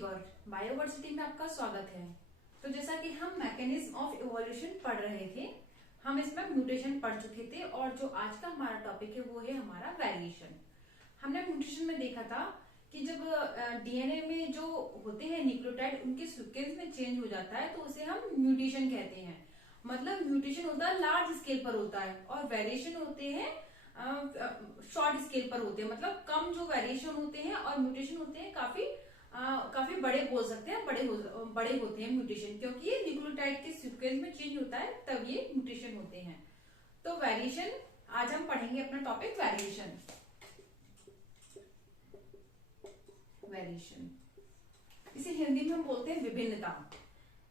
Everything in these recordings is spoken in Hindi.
गौर, बायोवर्सिटी में आपका स्वागत है। तो जैसा कि हम मैकेनिज्म ऑफ इवोल्यूशन पढ़ रहे थे, हम इसमें म्यूटेशन पढ़ चुके थे और जो आज का हमारा टॉपिक है वो है हमारा वेरिएशन। हमने म्यूटेशन में देखा था कि जब डीएनए में जो होते हैं न्यूक्लियोटाइड उनके सीक्वेंस में चेंज हो जाता है तो उसे हम म्यूटेशन कहते हैं। मतलब म्यूटेशन होता है लार्ज स्केल पर होता है और वेरिएशन होते हैं शॉर्ट स्केल पर होते हैं। मतलब कम जो वेरिएशन होते हैं और म्यूटेशन होते हैं काफी बड़े बोल सकते हैं, बड़े होते हैं म्यूटेशन, क्योंकि ये न्यूक्लियोटाइड के सीक्वेंस में चेंज होता है तब ये म्यूटेशन होते हैं। तो वेरिएशन आज हम पढ़ेंगे अपना टॉपिक वेरिएशन। वेरिएशन इसे हिंदी में हम बोलते हैं विभिन्नता।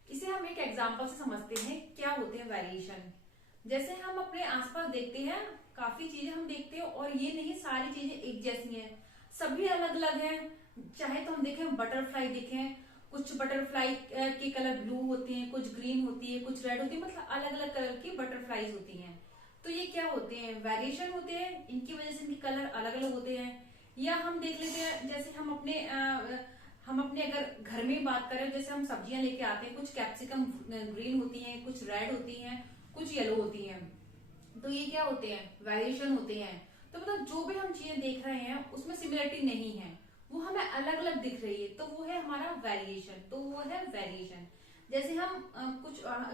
इसे हम एक एग्जांपल से समझते हैं क्या होते हैं वेरिएशन। जैसे हम अपने आसपास देखते हैं, काफी चीजें हम देखते हैं और ये नहीं सारी चीजें एक जैसी हैं, सभी अलग अलग हैं। चाहे तो हम देखें बटरफ्लाई देखें, कुछ बटरफ्लाई के कलर ब्लू होते हैं, कुछ ग्रीन होती है, कुछ रेड होती है, मतलब अलग अलग कलर की बटरफ्लाईज होती हैं। तो ये क्या होते हैं? वेरिएशन होते हैं, इनकी वजह से इनके कलर अलग अलग होते हैं। या हम देख लेते हैं, जैसे हम अपने अगर घर में बात करें, जैसे हम सब्जियां लेके आते हैं, कुछ कैप्सिकम ग्रीन होती हैं, कुछ रेड होती हैं, कुछ येलो होती हैं। तो ये क्या होते हैं? वेरिएशन होते हैं। तो मतलब जो भी हम चीजें देख रहे हैं उसमें सिमिलरिटी नहीं है, वो हमें अलग अलग दिख रही है, तो वो है हमारा वेरिएशन। तो वो है वेरिएशन। जैसे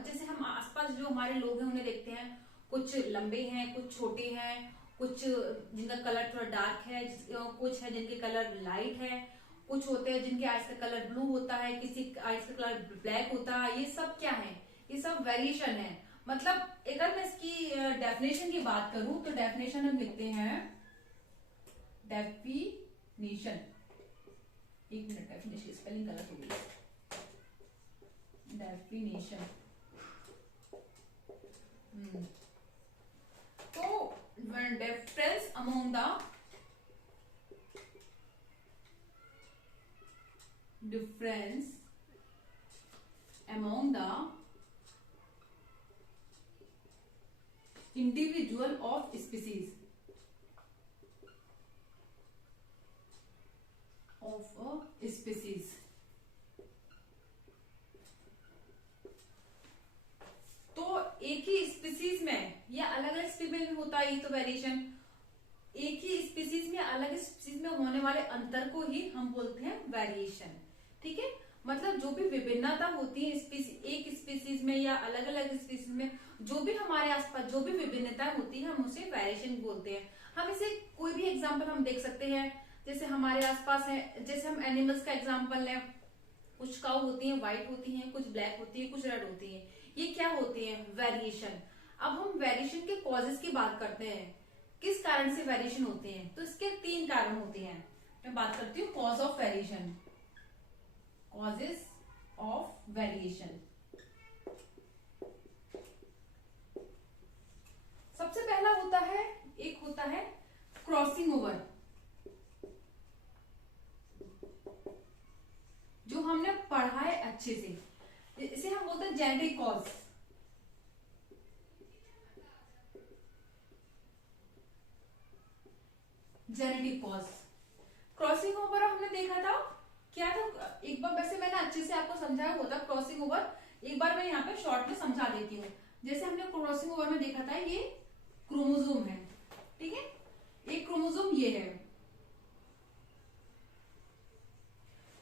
जैसे हम आसपास जो हमारे लोग हैं उन्हें देखते हैं, कुछ लंबे हैं, कुछ छोटे हैं, कुछ जिनका कलर थोड़ा डार्क है, कुछ है जिनके कलर लाइट है, कुछ होते हैं जिनके आइज का कलर ब्लू होता है, किसी आइज का कलर ब्लैक होता है। ये सब क्या है? ये सब वेरिएशन है। मतलब अगर मैं इसकी डेफिनेशन की बात करूं तो डेफिनेशन हम लिखते हैं डेफिनेशन। एक मिनट, डेफिनेशन स्पेलिंग गलत हो गई। डेफिनेशन तो difference among the individual of species of a species। तो एक ही स्पीसीज में या अलग अलग स्पीसीज में भी होता है ये तो वेरिएशन। एक ही स्पीसीज में अलग स्पीसीज में होने वाले अंतर को ही हम बोलते हैं वेरिएशन। ठीक है, मतलब जो भी विभिन्नता होती है एक स्पीसीज में या अलग अलग स्पीसीज में, जो भी हमारे आसपास जो भी विभिन्नता होती है हम उसे वेरिएशन बोलते हैं। हम इसे कोई भी एग्जांपल हम देख सकते हैं, जैसे हमारे आसपास है, जैसे हम एनिमल्स का एग्जांपल लें, कुछ काऊ होती हैं व्हाइट होती हैं, कुछ ब्लैक होती है, कुछ रेड होती है। ये क्या होती है? वेरिएशन। अब हम वेरिएशन के कॉजेस की बात करते हैं, किस कारण से वेरिएशन होते हैं। तो इसके 3 कारण होते हैं। मैं बात करती हूँ cause of variation, causes of variation. सबसे पहला एक होता है क्रॉसिंग ओवर, जो हमने पढ़ा है अच्छे से। इसे हम बोलते हैं genetic cause. Genetic cause crossing over हमने देखा था क्या था एक बार, वैसे मैंने अच्छे से आपको समझाया होता क्रॉसिंग ओवर। एक बार मैं यहाँ पे शॉर्ट में समझा देती हूँ। जैसे हमने क्रॉसिंग ओवर में देखा था, ये क्रोमोसोम है, ठीक है, एक क्रोमोसोम ये है।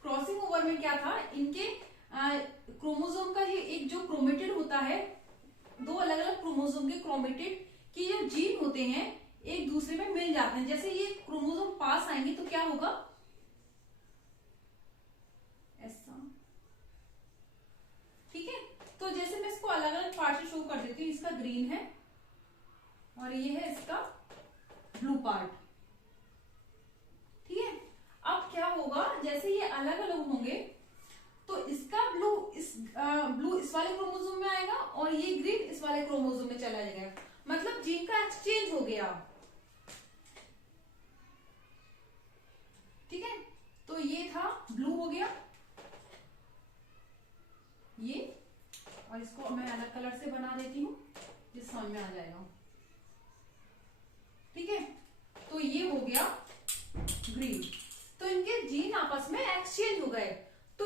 क्रॉसिंग ओवर में क्या था, इनके क्रोमोसोम का एक जो क्रोमेटिड होता है, 2 अलग अलग क्रोमोसोम के क्रोमेटिड के जो जीन होते हैं एक दूसरे में मिल जाते हैं। जैसे ये क्रोमोसोम पास आएंगे तो क्या होगा? ऐसा, ठीक है। तो जैसे मैं इसको अलग अलग पार्ट से शो कर देती हूँ, इसका ग्रीन है और ये है इसका ब्लू पार्ट, ठीक है। अब क्या होगा, जैसे ये अलग अलग होंगे तो इसका ब्लू इस वाले क्रोमोसोम में आएगा और ये ग्रीन इस वाले क्रोमोसोम में चला जाएगा। मतलब जीन का एक्सचेंज हो गया, ठीक है। तो ये था ब्लू हो गया ये, और इसको मैं अलग कलर से बना देती हूँ जिस समझ में आ जाएगा, ठीक है। तो ये हो गया ग्रीन। तो इनके जीन आपस में एक्सचेंज हो गए, तो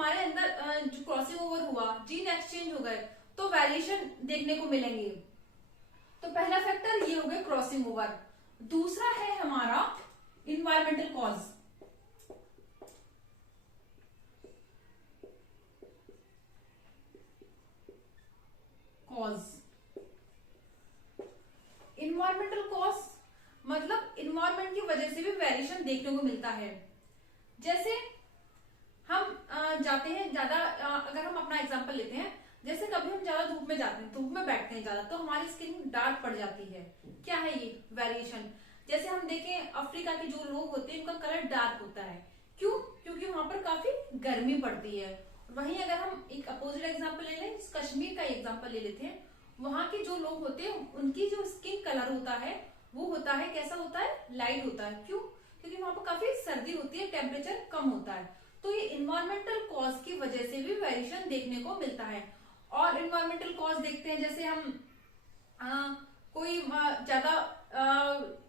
हमारे अंदर जो क्रॉसिंग ओवर हुआ, जीन एक्सचेंज हो गए, तो वेरिएशन देखने को मिलेंगे। तो पहला फैक्टर ये हो गया क्रॉसिंग ओवर। दूसरा है हमारा इन्वायरमेंटल कॉज। इन्वायरमेंटल कॉज मतलब इन्वायरमेंट की वजह से भी वेरिएशन देखने को मिलता है। जैसे हम जाते हैं ज्यादा, अगर हम अपना एग्जांपल लेते हैं, जैसे कभी हम ज्यादा धूप में जाते हैं, धूप में बैठते हैं ज्यादा, तो हमारी स्किन डार्क पड़ जाती है। क्या है ये? वेरिएशन। जैसे हम देखें अफ्रीका के जो लोग होते हैं उनका कलर डार्क होता है। क्यों? क्योंकि वहां पर काफी गर्मी पड़ती है। वहीं अगर हम एक अपोजिट एग्जाम्पल ले लें, कश्मीर का एग्जाम्पल ले लेते हैं, वहां के जो लोग होते हैं उनकी जो स्किन कलर होता है वो होता है कैसा होता है? लाइट होता है। क्यों? क्योंकि वहां पर काफी सर्दी होती है, टेम्परेचर कम होता है। तो ये इन्वायरमेंटल कॉज की वजह से भी वेरिएशन देखने को मिलता है। और इन्वायरमेंटल कॉज देखते हैं, जैसे हम कोई ज्यादा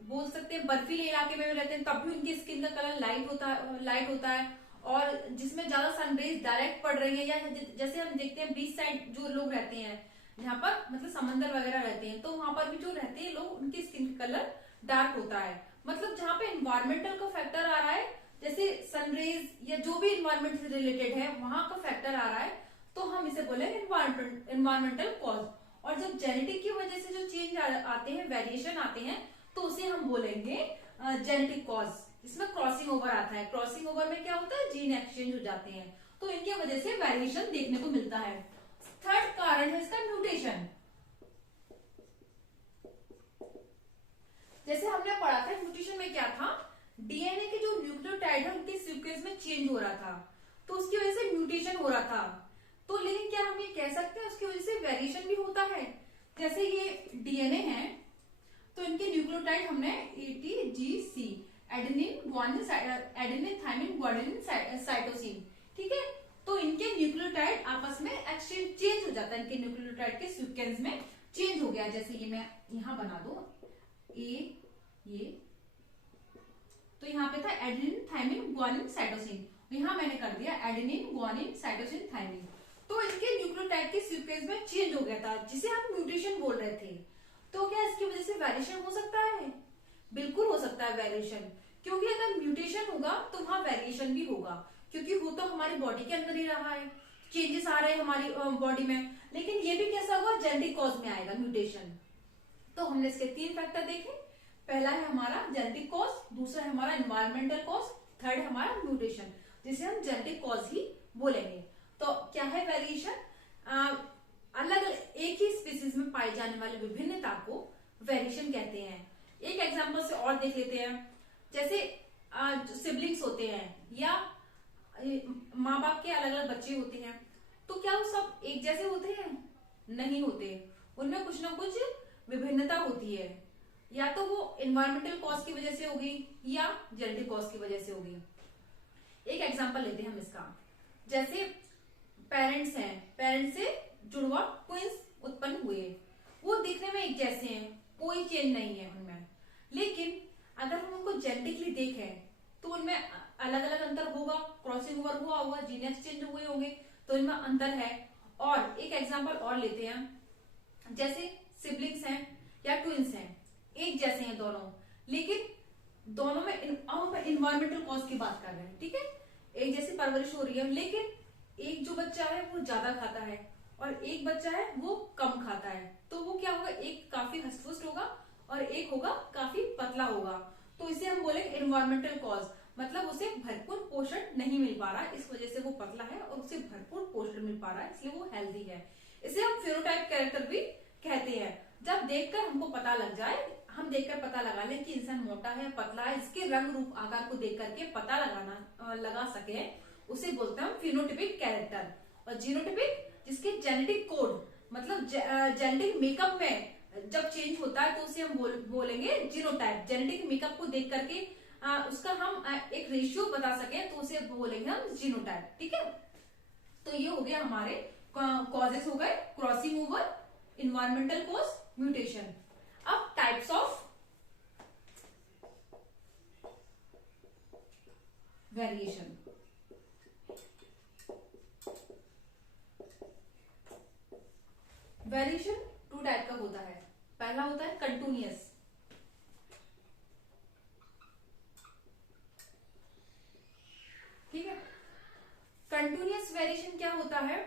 बोल सकते हैं बर्फीले इलाके में रहते हैं, तब भी उनकी स्किन का कलर लाइट होता है। और जिसमें ज्यादा सनरेज डायरेक्ट पड़ रही है, या जैसे हम देखते हैं बीच साइड जो लोग रहते हैं, जहाँ पर मतलब समंदर वगैरह रहते हैं, तो वहां पर भी जो रहते हैं लोग, उनकी स्किन का कलर डार्क होता है। मतलब जहाँ पे इन्वायरमेंटल का फैक्टर आ रहा है, जैसे सनरेज या जो भी इन्वायरमेंट से रिलेटेड है वहां का फैक्टर आ रहा है, तो हम इसे बोलेंगे इन्वायरमेंटल कॉज। और जब जेनेटिक की वजह से जो चेंज आते हैं, वेरिएशन आते हैं, तो उसे हम बोलेंगे जेनेटिक कॉज। इसमें क्रॉसिंग ओवर आता है। क्रॉसिंग ओवर में क्या होता है? जीन एक्सचेंज हो जाते हैं, तो इनकी वजह से वेरिएशन देखने को मिलता है। थर्ड कारण है इसका म्यूटेशन। जैसे हमने पढ़ा था म्यूटेशन में क्या था, डीएनए के जो न्यूक्लियोटाइड है उनके सीक्वेंस में चेंज हो रहा था, तो उसकी वजह से म्यूटेशन हो रहा था। तो लेकिन क्या हम ये कह सकते हैं उसकी वजह से वेरिएशन भी होता है? जैसे ये डीएनए है, तो इनके न्यूक्लियोटाइड हमने ATGC, adenine guanine adenine thymine guanine cytosine, ठीक है। तो इनके न्यूक्लियोटाइड आपस में एक्सचेंज चेंज हो जाता है, इनके न्यूक्लियोटाइड के सीक्वेंस में चेंज हो गया। जैसे ये मैं यहां बना दो ये, तो यहाँ पे था एडेनिन थाइमिन ग्वानिन साइटोसिन, यहां मैंने कर दिया एडेनिन ग्वानिन साइटोसिन थाइमिन। तो इनके न्यूक्लियोटाइड के सीक्वेंस में चेंज हो गया था, जिसे हम म्यूटेशन बोल रहे थे। तो क्या इसकी वजह से वेरिएशन हो सकता है? बिल्कुल हो सकता है वेरिएशन, क्योंकि अगर म्यूटेशन होगा तो वहां वेरिएशन भी होगा, क्योंकि वो तो हमारी बॉडी के अंदर ही रहा है, चेंजेस आ रहे हैं हमारी बॉडी में। लेकिन ये भी कैसा होगा? जेनेटिक कॉज में आएगा म्यूटेशन। तो हमने इसके 3 फैक्टर देखे। पहला है हमारा जेनेटिक कॉज, दूसरा है हमारा एनवायरमेंटल कॉज, थर्ड है हमारा म्यूटेशन, जिसे हम जेनेटिक कॉज ही बोलेंगे। तो क्या है वेरिएशन? अलग एक ही स्पीसीज में पाई जाने वाली विभिन्नता को वेरिएशन कहते हैं। एक एग्जांपल से और देख लेते हैं। जैसे जो सिबलिंग्स होते हैं या माँ बाप के अलग अलग बच्चे होते हैं, तो क्या वो सब एक जैसे होते हैं? नहीं होते, उनमें कुछ ना कुछ विभिन्नता होती है। या तो वो एनवायरमेंटल कॉज की वजह से होगी या जेनेटिक कॉज की वजह से होगी। एक एग्जांपल लेते हैं हम इसका। जैसे पेरेंट्स हैं, पेरेंट्स से जुड़वा ट्विंस उत्पन्न हुए, वो दिखने में एक जैसे हैं, कोई चेंज नहीं है उनमें। लेकिन अगर हम उनको जेनेटिकली देखें तो उनमें अलग अलग अंतर होगा, क्रॉसिंग ओवर हुआ होगा, जीन एक्सचेंज हुए होंगे, तो इनमें अंतर है। और एक एग्जांपल और लेते हैं। जैसे सिबलिंग्स हैं या ट्विंस हैं, एक जैसे हैं दोनों, लेकिन दोनों में हम इन्वायरमेंटल कॉज की बात कर रहे हैं, ठीक है। एक जैसी परवरिश हो रही है, लेकिन एक जो बच्चा है वो ज्यादा खाता है और एक बच्चा है वो कम खाता है, तो वो क्या होगा? एक काफी हष्ट-पुष्ट होगा और एक होगा काफी पतला होगा। तो इसे हम बोलेंगे एनवायरमेंटल कॉज, मतलब उसे भरपूर पोषण नहीं मिल पा रहा है, इस वजह से वो पतला है, और उसे भरपूर पोषण मिल पा रहा है इसलिए वो हेल्दी है। इसे हम फेनोटाइप कैरेक्टर भी कहते हैं। जब देखकर हमको पता लग जाए, हम देखकर पता लगा लें कि इंसान मोटा है, पतला है, इसके रंग रूप आकार को देख करके पता लगा सके, उसे बोलते हैं हम फिनोटिपिक कैरेक्टर। और जीनोटिपिक, जिसके जेनेटिक कोड मतलब जेनेटिक मेकअप में जब चेंज होता है तो उसे हम बोलेंगे जीनोटाइप। जेनेटिक मेकअप को देख करके उसका हम एक रेशियो बता सके तो उसे बोलेंगे हम जीनोटाइप, ठीक है। तो ये हो गया हमारे कॉजेस हो गए, crossing over, environmental cause, mutation. अब types of variation. Variation two type का होता है। पहला होता है कंटिन्यूअस, ठीक है। कंटिन्यूअस वेरिएशन क्या होता है,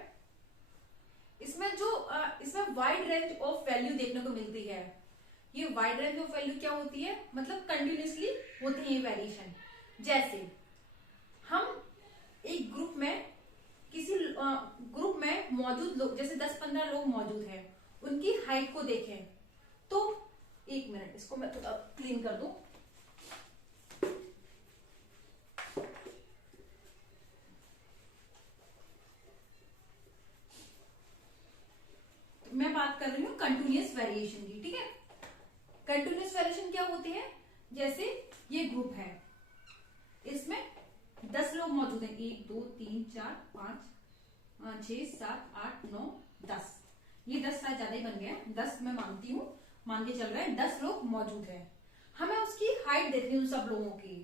इसमें वाइड रेंज ऑफ वैल्यू देखने को मिलती है। ये वाइड रेंज ऑफ वैल्यू क्या होती है, मतलब कंटिन्यूअसली होते हैं ये वेरिएशन। जैसे हम एक ग्रुप में किसी ग्रुप में मौजूद लोग, जैसे 10-15 लोग मौजूद हैं, उनकी हाइट को देखें तो, एक मिनट इसको मैं थोड़ा क्लीन कर दूं। मैं बात कर रही हूँ कंटिन्यूअस वेरिएशन की, ठीक है। कंटिन्यूअस वेरिएशन क्या होते हैं, जैसे ये ग्रुप है, इसमें 10 लोग मौजूद हैं, 1 2 3 4 5 6 7 8 9 10। ये 10 शायद ज्यादा ही बन गया, 10 मैं मानती हूँ, मान के चल रहा है 10 लोग मौजूद हैं। हमें उसकी हाइट देखनी है सब लोगों की,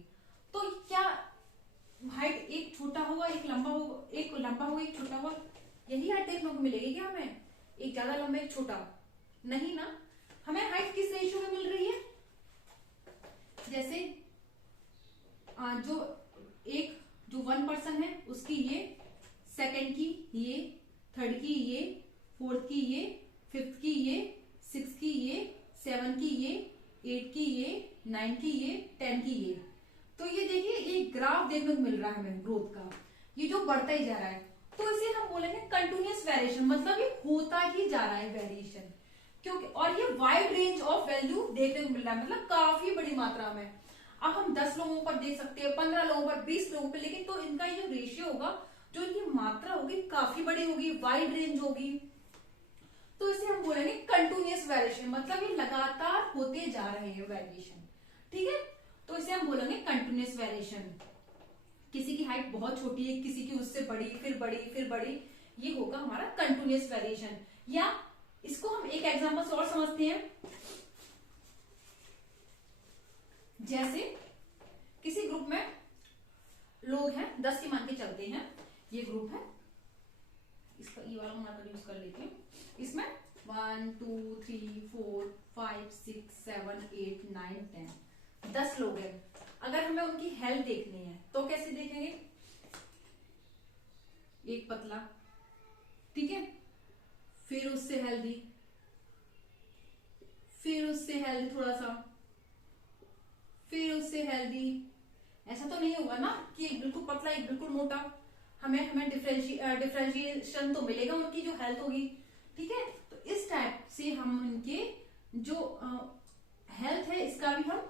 तो क्या हाइट एक छोटा होगा एक लंबा होगा, एक लंबा होगा एक छोटा होगा, यही हाइट देखने को मिलेगी क्या हमें, एक ज्यादा लंबा एक छोटा, नहीं ना। हमें हाइट किस रेशियो में मिल रही है, जैसे जो 1 पर्सन है उसकी ये, सेकंड की ये, थर्ड की ये, फोर्थ की ये, फिफ्थ की ये, सिक्स की ये, 7 की ये, 8 की ये, 9 की ये, 10 की ये। तो ये देखिए ये ग्राफ देखने को मिल रहा है हमें ग्रोथ का, ये जो बढ़ता ही जा रहा है, तो इसे हम बोलेंगे कंटिन्यूअस वेरिएशन, मतलब ये होता ही जा रहा है वेरिएशन, क्योंकि और ये वाइड रेंज ऑफ वैल्यू देखने को मिल रहा है, मतलब काफी बड़ी मात्रा में। अब हम 10 लोगों पर देख सकते हैं, 15 लोगों पर, 20 लोगों पर, लेकिन तो इनका ये जो रेशियो होगा, जो इनकी मात्रा होगी काफी बड़ी होगी, वाइड रेंज होगी, तो इसे हम बोलेंगे कंटिन्यूअस वेरिएशन, मतलब ये लगातार होते जा रहे हैं वेरिएशन, ठीक है। तो इसे हम बोलेंगे कंटिन्यूअस वेरिएशन। किसी की हाइट बहुत छोटी है, किसी की उससे बड़ी, फिर बड़ी, फिर बड़ी, ये होगा हमारा कंटिन्यूअस वेरिएशन। या इसको हम एक एग्जांपल से और समझते हैं, जैसे किसी ग्रुप में लोग हैं, 10 की मान के चलते हैं, ये ग्रुप है, इसका ये वाला मार्कर यूज कर लेती हूँ, इसमें 1 2 3 4 5 6 7 8 9 10 10 लोग हैं। अगर हमें उनकी हेल्थ देखनी है तो कैसे देखेंगे, एक पतला, ठीक है, फिर उससे हेल्दी, फिर उससे हेल्दी थोड़ा सा, फिर उससे हेल्दी। ऐसा तो नहीं होगा ना कि एक बिल्कुल पतला एक बिल्कुल मोटा, हमें डिफरेंशिएशन तो मिलेगा उनकी जो हेल्थ होगी, ठीक है। तो इस टाइप से हम इनके जो हेल्थ है इसका भी हम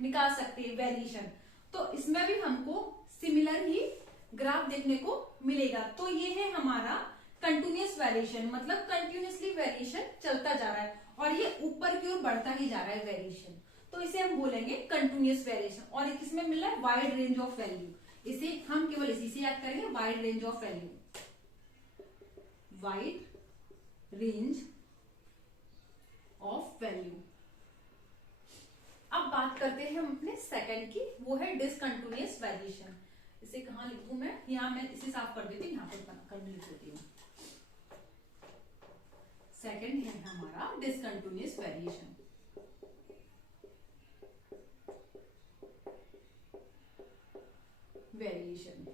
निकाल सकते हैं वेरिएशन, तो इसमें भी हमको सिमिलर ही ग्राफ देखने को मिलेगा। तो ये है हमारा कंटिन्यूअस वेरिएशन, मतलब कंटिन्यूअसली वेरिएशन चलता जा रहा है और ये ऊपर की ओर बढ़ता ही जा रहा है वेरिएशन, तो इसे हम बोलेंगे कंटिन्यूअस वेरिएशन। और एक इसमें मिल रहा है वाइड रेंज ऑफ वैल्यू, इसे हम केवल इसी से याद करेंगे, wide range of value, wide range of value. अब बात करते हैं हम अपने सेकंड की, वो है डिसकंटिन्यूअस वेरिएशन। इसे कहां लिखूं मैं, यहां मैं इसे साफ कर देती हूँ, यहां पर कर लिख देती हूँ। सेकंड है हमारा डिसकंटिन्यूअस वेरिएशन। वेरिएशन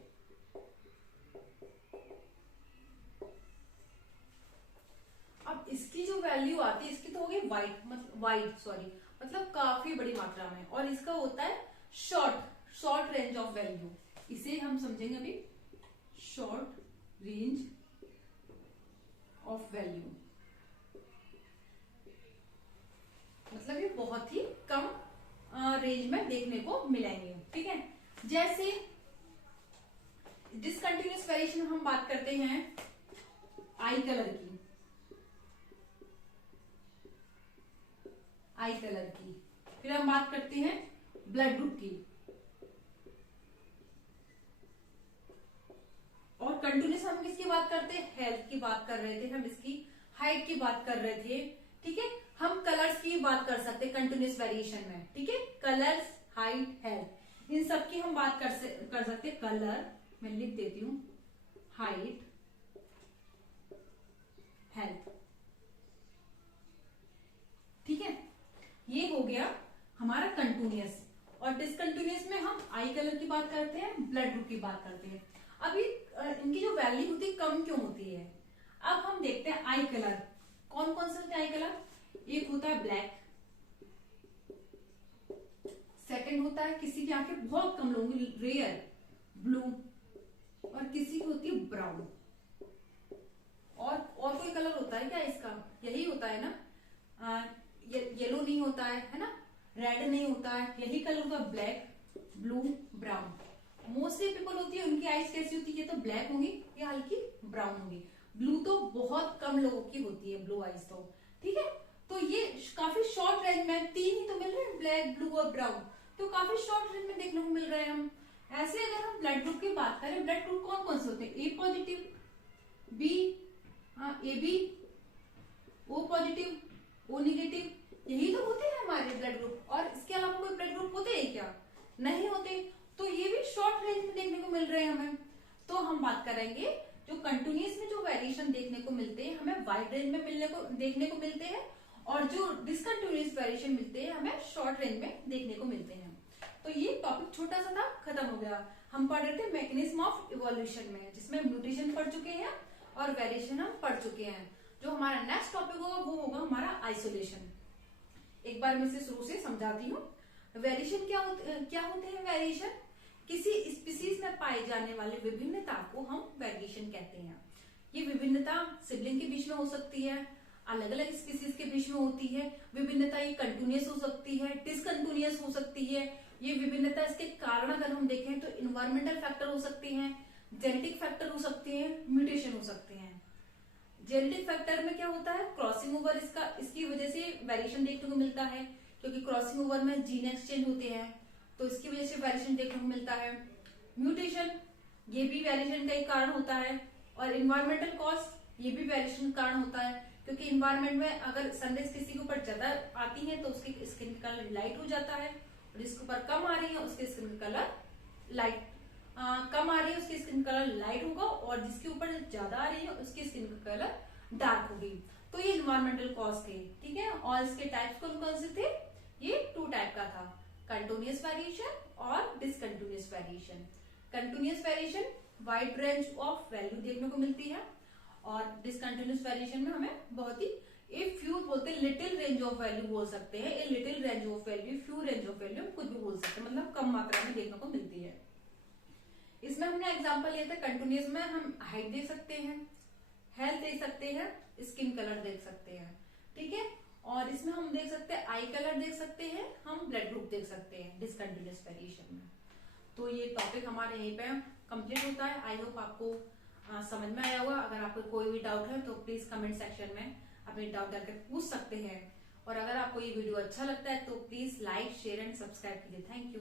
अब इसकी जो वैल्यू आती है, इसकी तो होगी मतलब काफी बड़ी मात्रा में, और इसका होता है शॉर्ट रेंज ऑफ वैल्यू। इसे हम समझेंगे अभी, शॉर्ट रेंज ऑफ वैल्यू, मतलब ये बहुत ही कम रेंज में देखने को मिलेंगे, ठीक है। जैसे डिसकंटिन्यूअस वेरिएशन हम बात करते हैं आई कलर की, फिर हम बात करते हैं ब्लड ग्रुप की, और कंटिन्यूअस हम किसकी बात करते हैं, हेल्थ की बात कर रहे थे, हम इसकी हाइट की बात कर रहे थे, ठीक है। हम कलर्स की बात कर सकते हैं कंटिन्यूअस वेरिएशन में, ठीक है, कलर्स, हाइट, हेल्थ, इन सब की हम बात कर सकते हैं। कलर मैं लिख देती हूँ, हाइट, हेल्थ, कंटिन्यूअस, और डिसकंटिन्यूअस में हम आई कलर की बात करते हैं, ब्लड ग्रुप की बात करते हैं। अब ये इनकी जो वैल्यू होती है कम क्यों होती है? अब हम देखते हैं आई कलर, कौन कौन से होते हैं आई कलर? एक होता है ब्लैक, सेकंड होता है किसी की आंखें बहुत कम लोगों की रेयर ब्लू, और किसी की होती है ब्राउन। और कोई कलर होता है क्या इसका? यही होता है ना, येलो नहीं होता है ना, रेड नहीं होता है, यही कलर होता है black, blue, brown. Mostly people होती है उनकी आईज कैसी होती है? ये तो ब्लैक होंगी या हल्की ब्राउन होगी। ब्लू तो बहुत कम लोगों की होती है, ब्लू आईज तो, ठीक है। तो ये काफी शॉर्ट रेंज में तीन ही तो मिल रहे हैं, ब्लैक, ब्लू और ब्राउन, तो काफी शॉर्ट रेंज में देखने को मिल रहे हैं हम। ऐसे अगर हम ब्लड ग्रुप की बात करें, ब्लड ग्रुप कौन कौन से होते हैं? A positive, B, A B, O positive, O negative, यही तो होते हैं हमारे ब्लड ग्रुप। और इसके अलावा कोई ब्लड ग्रुप होते हैं क्या? नहीं होते। तो ये भी शॉर्ट रेंज में देखने को मिल रहे हैं हमें। तो हम बात करेंगे जो कंटिन्यूअस में जो वेरिएशन देखने को मिलते हैं हमें वाइड रेंज में देखने को मिलते हैं, और जो डिसकंटिन्यूअस वेरिएशन मिलते हैं हमें शॉर्ट रेंज में देखने को मिलते हैं। तो ये टॉपिक छोटा सा था, खत्म हो गया। हम पढ़ रहे थे मैकेनिज्म ऑफ इवोल्यूशन में, जिसमें म्यूटेशन पढ़ चुके हैं और वेरिएशन हम पढ़ चुके हैं। जो हमारा नेक्स्ट टॉपिक होगा वो होगा हमारा आइसोलेशन। एक बार मैं इसे शुरू से समझाती हूँ। वेरिएशन क्या होते हैं? वेरिएशन किसी स्पीसीज में पाए जाने वाले विभिन्नता को हम वेरिएशन कहते हैं। ये विभिन्नता सिबलिंग के बीच में हो सकती है, अलग अलग स्पीसीज के बीच में होती है। विभिन्नता ये कंटिन्यूअस हो सकती है, डिसकंटिन्यूअस हो सकती है। ये विभिन्नता, इसके कारण अगर हम देखें तो इन्वायरमेंटल फैक्टर हो सकते हैं, जेनेटिक फैक्टर हो सकते हैं, म्यूटेशन हो सकते हैं। जेनेटिक फैक्टर में क्या होता है? क्रॉसिंग ओवर, इसकी वजह से वेरिएशन देखने को मिलता है, क्योंकि क्रॉसिंग ओवर में जीन एक्सचेंज होते हैं, तो इसकी वजह से वेरिएशन देखने को मिलता है। म्यूटेशन, ये भी वेरिएशन का एक कारण होता है। और इन्वायरमेंटल कॉज, ये भी वेरिएशन का कारण होता है, क्योंकि इन्वायरमेंट में अगर सनरेज किसी के ऊपर ज्यादा आती है तो उसकी स्किन का कलर लाइट हो जाता है, और जिसके ऊपर कम आ रही है उसकी स्किन का कलर लाइट कम आ रही है उसकी स्किन कलर लाइट होगा, और जिसके ऊपर ज्यादा आ रही है उसकी स्किन का कलर डार्क होगी। तो ये इन्वायरमेंटल कॉज थे, ठीक है। और इसके टाइप्स कौन कौन से थे? ये 2 टाइप का था, कंटिन्यूअस वेरिएशन और discontinuous variation. Continuous variation wide range of value देखने को मिलती है, और डिसकंटिन्यूअस वेरिएशन में हमें बहुत ही ए फ्यू बोलते हैं, लिटिल रेंज ऑफ वैल्यू बोल सकते हैं, a little range of value, few range of value कुछ भी बोल सकते हैं, मतलब कम मात्रा में देखने को मिलती है। इसमें हमने एग्जांपल लिया था, कंटिन्यूअस में हम हाइट देख सकते हैं, हेल्थ देख सकते हैं, स्किन कलर देख सकते हैं, ठीक है। और इसमें हम देख सकते हैं आई कलर देख सकते हैं, हम ब्लड ग्रुप देख सकते हैं डिसकंटिन्यूअस वेरिएशन में। तो ये टॉपिक हमारे यहीं पे कंप्लीट होता है। आई होप आपको समझ में आया होगा। अगर आपको कोई भी डाउट है तो प्लीज कमेंट सेक्शन में अपने डाउट करके पूछ सकते हैं। और अगर आपको ये वीडियो अच्छा लगता है तो please like, share and subscribe कीजिए। Thank you.